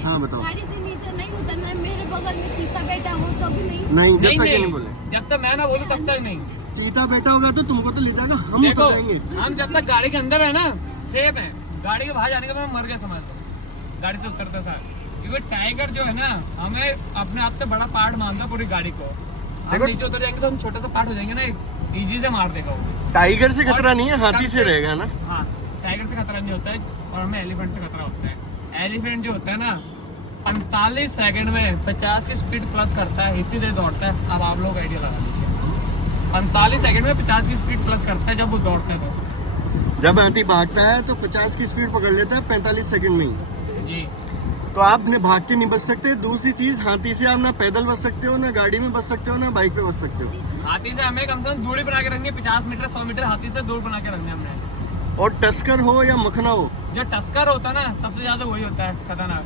नहीं। हाँ बताओ। गाड़ी से नीचे नहीं उतरना है, मेरे बगल में चीता बैठा हो तो भी नहीं। नहीं, जब तक नहीं, ये नहीं बोले। जब तक मैं ना बोलूं तब तक नहीं। चीता बैठा होगा तो तुमको तो ले जाएगा, हम देखो उतर जाएंगे। हम जब तक गाड़ी के अंदर है ना सेफ है, गाड़ी के बाहर जाने के बाद मैं मर गया समझ लो, गाड़ी से उतरते साथ। क्योंकि टाइगर जो है ना हमें अपने आप से बड़ा पार्ट मानता है पूरी गाड़ी को। हम देखो- नीचे उतर जाएंगे तो हम छोटा सा पार्ट हो जाएंगे ना, इजी से मार देगा वो। टाइगर से खतरा नहीं है, हाथी कम से रहेगा ना। हाँ, टाइगर से खतरा नहीं होता है और हमें एलिफेंट से खतरा होता है। एलिफेंट जो होता है ना 45 सेकंड में 50 की स्पीड प्लस करता है, इतनी देर दौड़ता है। अब आप लोग आइडिया लगा लीजिए, 45 सेकंड में 50 की स्पीड प्लस करता है जब वो दौड़ता है तो। जब हाथी भागता है तो 50 की स्पीड पकड़ लेता है 45 सेकंड में ही। जी तो आप ने भाग के नहीं बच सकते। दूसरी चीज, हाथी से आप ना पैदल बच सकते हो, ना गाड़ी में बच सकते हो, ना बाइक पे बच सकते हो। हाथी से हमें कम से कम दूरी बना के रखनी है, 50 मीटर 100 मीटर हाथी से दूर बना के रखनी है हमने। और टस्कर हो या मखना हो, जो टस्कर होता है ना सबसे ज्यादा वही होता है खतरनाक।